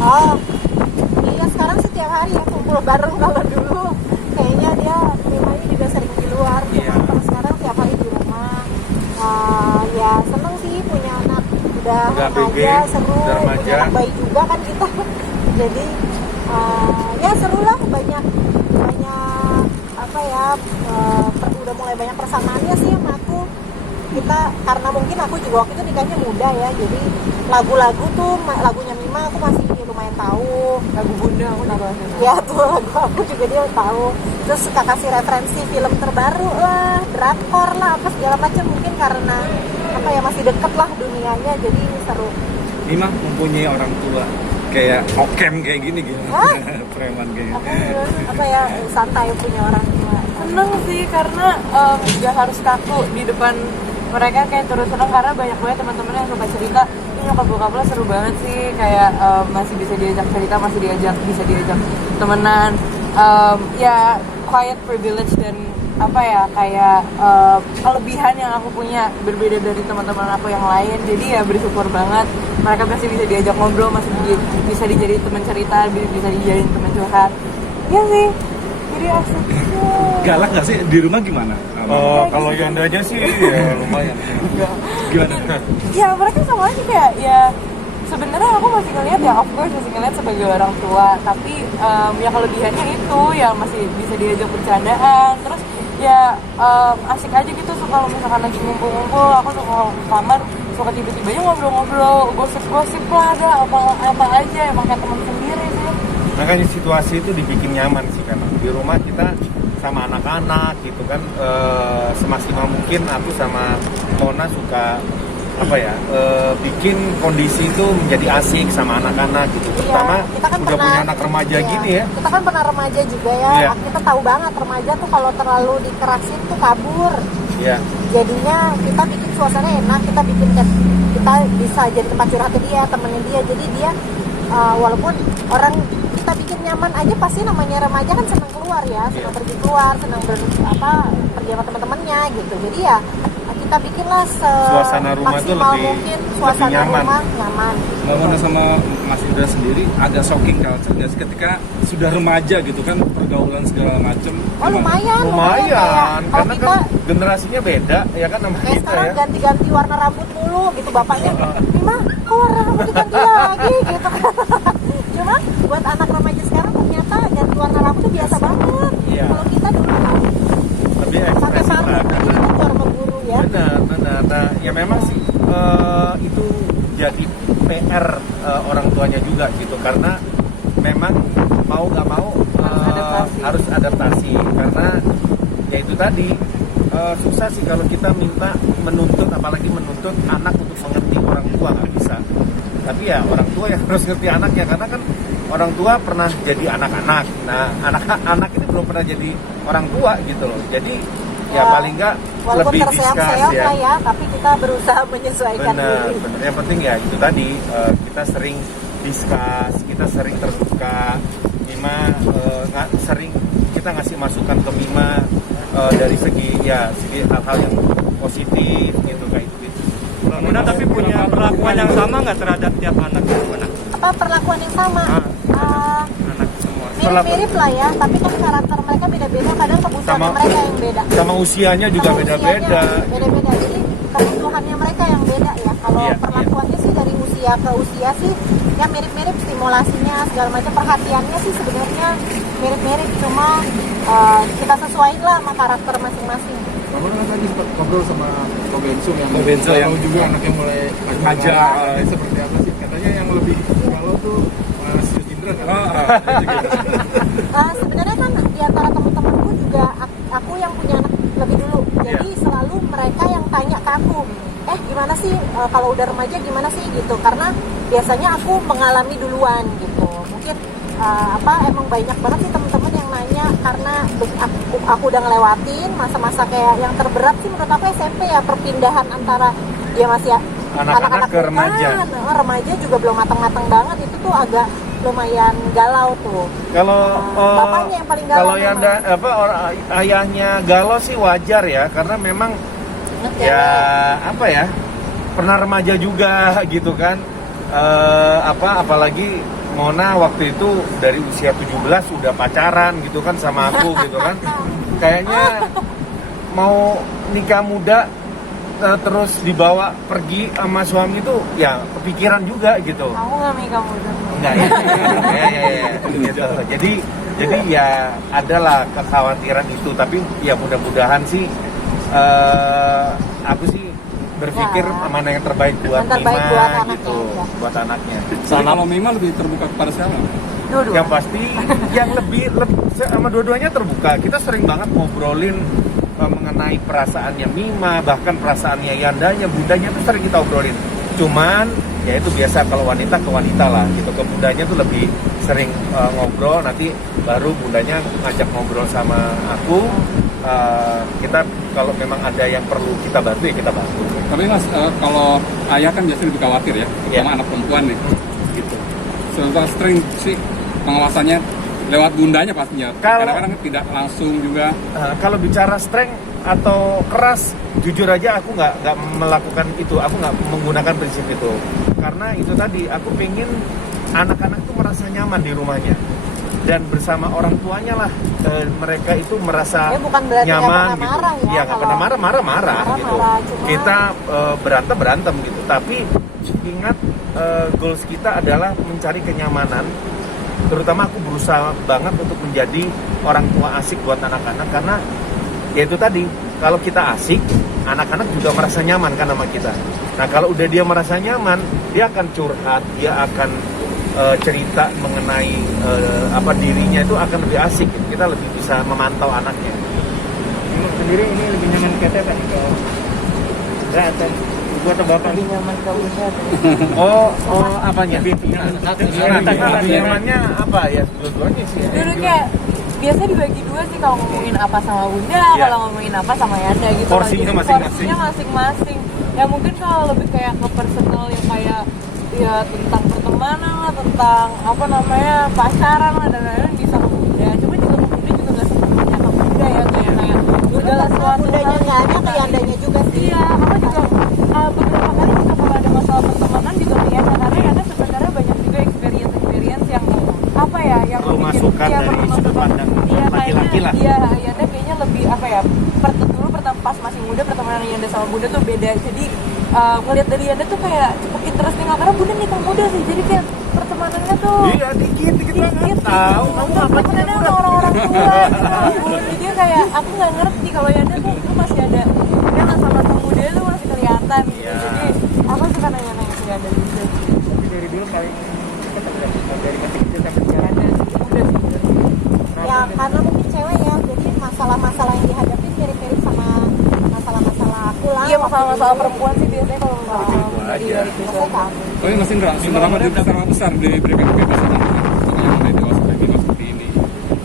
Oh, iya sekarang setiap hari ya kumpul bareng. Kalau dulu kayaknya dia Mimanya juga sering di luar. Iya. Cuma kalau sekarang tiap hari di rumah. Ya seneng sih punya anak udah ABG, remaja, seru, udah remaja. punya anak bayi juga kan kita. Jadi ya seru lah, banyak apa ya, udah mulai banyak persamaannya sih sama aku. Kita karena mungkin aku juga waktu itu nikahnya muda ya, jadi lagu-lagu tuh lagunya Mima aku masih lumayan tahu. Lagu Bunda aku tahu. Ya tuh lagu aku juga dia tahu. Terus suka kasih referensi film terbaru lah, drakor lah, apa segala macam, mungkin karena apa ya masih deket lah dunianya, jadi seru. Mima mempunyai orang tua kayak Okem kayak gini Hah? preman kayak Aku apa ya santai punya orang tua. Seneng sih karena gak harus kaku di depan mereka, kayak terus seneng karena banyak banget teman-teman yang suka cerita. Ini nyokap bokap lo seru banget sih, kayak masih bisa diajak cerita, masih bisa diajak temenan. Ya quiet privilege dan apa ya kayak kelebihan yang aku punya berbeda dari teman-teman aku yang lain. Jadi ya bersyukur banget mereka masih bisa diajak ngobrol, masih bisa dijadiin teman cerita, bisa dijadiin teman curhat. Iya sih, jadi asik. galak nggak sih di rumah gimana? Kalau Yondanya sih ya lumayan. Gimana? Ya mereka sama aja kayak ya sebenarnya aku masih ngeliat ya, of course masih ngeliat sebagai orang tua, tapi ya kelebihannya itu ya masih bisa diajak bercandaan, terus ya asik aja gitu. So, kalau misalkan lagi ngumpul-ngumpul aku suka ke kamar, suka tiba-tiba aja ngobrol-ngobrol, gosip-gosip lah, ada apa aja, emang kayak teman sendiri sih. Makanya situasi itu dibikin nyaman sih, karena di rumah kita sama anak-anak gitu kan, semaksimal mungkin aku sama Mona suka apa ya, bikin kondisi itu menjadi asik sama anak-anak gitu. Terutama kita kan udah punya anak remaja gini ya. Kita kan pernah remaja juga ya. Iya. Kita tahu banget remaja tuh kalau terlalu dikerasin tuh kabur. Iya. Jadinya kita bikin suasana enak, kita kita bisa jadi tempat curhatnya dia, temennya dia. Jadi dia walaupun orang kita bikin nyaman aja, pasti namanya remaja kan senang keluar ya, senang pergi keluar, senang pergi sama teman-temannya gitu. Jadi ya kita bikinlah Suasana rumah itu mungkin suasana nyaman. rumah nyaman. Mona sama Mas Indra sendiri agak shocking culture nggak sih ketika sudah remaja gitu kan, pergaulan segala macem? Oh lumayan Lumayan, kayak, kalau karena kita kan generasinya beda ya kan sama kayak kita sekarang ya. ganti-ganti warna rambut mulu gitu, bapaknya Mima kok warna rambut diganti lagi gitu kan. Cuma buat anak remaja sekarang ternyata ganti warna rambut itu biasa banget. Iya. Kalau kita dulu kan Lebih pakai ekspresif lah. parfum jadi keluar memburu ya. Benar. Nah, ya memang sih itu jadi PR orang tuanya juga gitu, karena memang mau nggak mau harus adaptasi karena ya itu tadi susah sih kalau kita minta menuntut, apalagi menuntut anak untuk mengerti orang tua, nggak bisa. Tapi ya orang tua yang harus ngerti anaknya, karena kan orang tua pernah jadi anak-anak. Nah anak-anak ini belum pernah jadi orang tua gitu loh. Jadi ya paling nggak walaupun lebih terseok-seok discuss lah ya, tapi kita berusaha menyesuaikan diri. Benar. Yang penting ya itu tadi, kita sering discuss, kita sering terbuka. Mima sering kita ngasih masukan ke Mima dari segi hal-hal yang positif gitu kayak gitu. Mona tapi punya perlakuan yang sama nggak terhadap tiap anak Mona? Apa perlakuan yang sama? Anak semua. Mirip-mirip lah ya, tapi kan karakter mereka beda-beda, kadang kebutuhannya mereka yang beda. Sama usianya juga Sama beda-beda. usianya beda-beda, jadi kebutuhannya mereka yang beda ya. Kalau Iya, perlakuannya sih dari usia ke usia sih ya mirip-mirip, stimulasinya segala macam, perhatiannya sih sebenarnya mirip-mirip, cuma kita sesuaiin lah sama karakter masing-masing. Kamu kan tadi sempat ngobrol sama Ko Benzo yang juga anaknya mulai remaja. Seperti apa sih? Katanya yang lebih galau tuh Mas Indra kan? Sebenarnya kan di antara teman-temanku juga aku yang punya anak lebih dulu, jadi selalu mereka yang tanya ke aku, gimana sih kalau udah remaja gimana sih gitu, karena biasanya aku mengalami duluan gitu. Mungkin emang banyak banget sih teman-teman yang nanya, karena aku udah ngelewatin masa-masa kayak yang terberat sih menurut aku SMP ya, perpindahan antara dia masih Anak-anak ke remaja. Remaja juga belum matang-matang banget, itu tuh agak lumayan galau tuh. Kalau bapaknya yang paling galau. kalau yang ayahnya galau sih wajar ya, karena memang pernah remaja juga gitu kan. Apalagi Mona waktu itu dari usia 17 udah pacaran gitu kan sama aku gitu kan. Kayaknya mau nikah muda terus dibawa pergi sama suami itu ya kepikiran juga gitu. Aku nggak nikah muda. Enggak ya. Gitu. Jadi ya adalah kekhawatiran itu, tapi ya mudah-mudahan sih aku sih berpikir mana yang terbaik buat Yang terbaik Mima buat anaknya, gitu, ya. buat anaknya. Kalau Mima lebih terbuka kepada siapa? Dua-dua. Yang pasti yang lebih sama dua-duanya terbuka. Kita sering banget ngobrolin mengenai perasaannya Mima, bahkan perasaannya Yandanya, bundanya tuh sering kita obrolin. Cuman ya itu biasa kalau wanita ke wanita lah gitu, ke bundanya tuh lebih sering ngobrol, nanti baru bundanya ngajak ngobrol sama aku. Kita kalau memang ada yang perlu kita bantu ya kita bantu. Tapi Mas, kalau ayah kan biasanya lebih khawatir ya, terutama anak perempuan nih. Gitu. Sebenarnya sering sih pengawasannya lewat bundanya pastinya. Kadang-kadang tidak langsung juga. Kalau bicara strength atau keras, jujur aja aku nggak melakukan itu, aku nggak menggunakan prinsip itu. Karena itu tadi, aku pengen anak-anak itu merasa nyaman di rumahnya. Dan bersama orang tuanya lah, mereka itu merasa bukan berarti nyaman nggak pernah gitu. marah ya, Iya, nggak pernah marah gitu. cuma Kita berantem gitu. Tapi ingat goals kita adalah mencari kenyamanan. Terutama aku berusaha banget untuk menjadi orang tua asik buat anak-anak, karena ya itu tadi, kalau kita asik, anak-anak juga merasa nyaman kan sama kita. Nah kalau udah dia merasa nyaman, dia akan curhat, dia akan cerita mengenai dirinya itu akan lebih asik. Kita lebih bisa memantau anaknya. Menurut sendiri ini lebih nyaman ke siapa nih? Enggak, atau buat bapak? Lebih nyaman ke bunda. Oh apanya? Nyamannya Nyamannya apa ya? Dua-duanya sih. Dulu kayak biasa dibagi dua sih, kalau ngomongin apa sama bunda, Iya. kalau ngomongin apa sama Yanda gitu. Porsinya Jadi masing-masing. Porsinya masing-masing. Ya mungkin kalau lebih kayak ke personal yang kayak ya tentang pertemanan lah, tentang apa namanya pacaran lah dan lain-lain bisa ke bunda. Cuma juga ke bunda juga nggak sepenuhnya ke bunda ya, kayak segala sesuatu bundanya hal nggak ada ke Yandanya juga sih. Iya, aku juga beberapa kali juga kalau ada masalah pertemanan juga ke Yanda, karena Yanda sebenarnya banyak juga experience yang apa ya, yang Perlu bikin masukan iya, dari perlu sudut masukan. pandang Iya, laki-laki lah. Iya, Yanda kayaknya lebih apa ya, dulu pas masih muda pertemanan Yanda sama bunda tuh beda. Jadi ngeliat dari Yanda tuh kayak cukup interesting lah, karena bunda nikah muda sih, jadi kayak pertemanannya tuh Iya, dikit banget. Tahu kamu apa sih? pertemanannya sama orang-orang tua gitu. Jadi dia kayak aku nggak ngerti kalau Yanda tuh masih ada, dia masa-masa muda tuh masih kelihatan gitu. Iya. Jadi aku suka nanya-nanya ke Yanda gitu. Tapi dari dulu paling cepat dari masih kecil sampai sekarang. Yanda udah sih. Ya karena mungkin cewek ya, jadi masalah-masalah yang dihadapi mirip-mirip sama masalah-masalah aku lah. Iya, masalah-masalah perempuan sih biasanya kalau dari Maksudnya kan, Tapi Mas Indra, seberapa besar diberikan kebebasan anak? Contohnya mulai dewasa kayak gini seperti ini.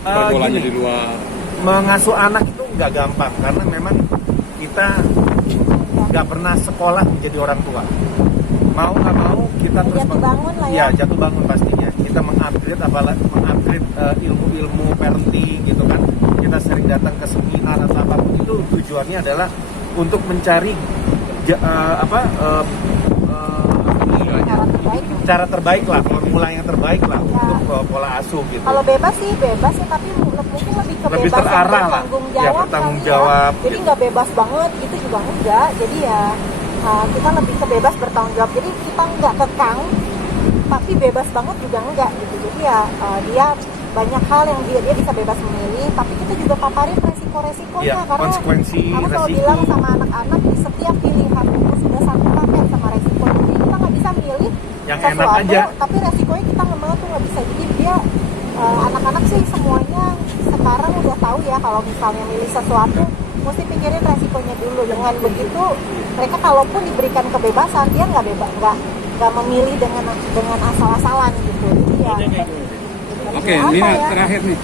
Pergaulannya Gini. di luar. Mengasuh anak itu nggak gampang, karena memang kita nggak pernah sekolah menjadi orang tua. Mau nggak mau kita terus jatuh bangun lah ya. Ya, jatuh bangun pastinya. Kita mengupgrade ilmu parenting gitu kan. Kita sering datang ke seminar atau apapun itu, tujuannya adalah untuk mencari cara terbaik lah, formula yang terbaik lah untuk pola asuh gitu. kalau bebas sih bebas ya, tapi mungkin lebih ke Lebih bebas terarah yang lah. bertanggung Ya, jawab bertanggung kali jawab, ya. Jadi gitu. nggak bebas banget gitu juga enggak. Jadi ya kita lebih ke bebas bertanggung jawab. Jadi kita nggak kekang, tapi bebas banget juga enggak gitu. Jadi ya dia banyak hal yang dia bisa bebas memilih, tapi kita juga paparin resiko-resikonya, Ya, karena konsekuensi, aku selalu resiko. bilang sama anak-anak, di setiap pilihan itu sudah satu paket sama resiko. Jadi kita nggak bisa milih Yang sesuatu, enak aja. tapi resikonya kita nggak mau tuh nggak bisa. Jadi dia anak-anak sih semuanya sekarang udah tahu ya, kalau misalnya milih sesuatu mesti pikirin resikonya dulu. Dengan begitu mereka kalaupun diberikan kebebasan, dia nggak memilih dengan asal-asalan gitu. Jadi ya Oke, apa Mima ya? terakhir nih.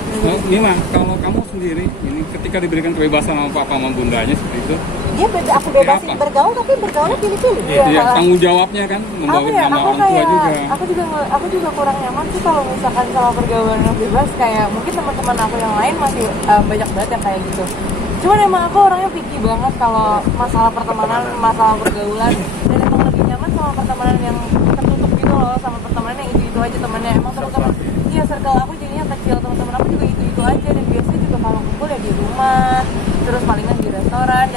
Mima, kalau kamu sendiri ini ketika diberikan kebebasan sama papa sama bundanya seperti itu, Dia aku bebasin Apa? bergaul, tapi bergaulnya pilih-pilih. ya tanggung jawabnya kan membawa Apa ya, nama aku orang tua kayak juga. aku juga kurang nyaman sih kalau misalkan sama pergaulan yang bebas. Kayak mungkin teman-teman aku yang lain masih banyak banget yang kayak gitu. Cuman emang aku orangnya picky banget kalau masalah pertemanan, masalah pergaulan, dan emang lebih nyaman sama pertemanan yang tertutup gitu loh, sama pertemanan yang itu aja temannya. Emang terutama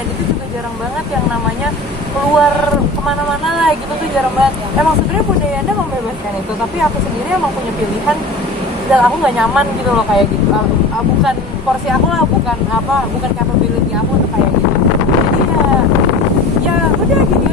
itu juga jarang banget yang namanya keluar kemana-mana lah gitu tuh jarang banget. Emang sebenarnya Bunda Yanda membebaskan itu, tapi aku sendiri emang punya pilihan dan aku nggak nyaman gitu loh kayak gitu. Bukan porsi aku lah, bukan capability aku untuk kayak gitu. Jadi ya udah gini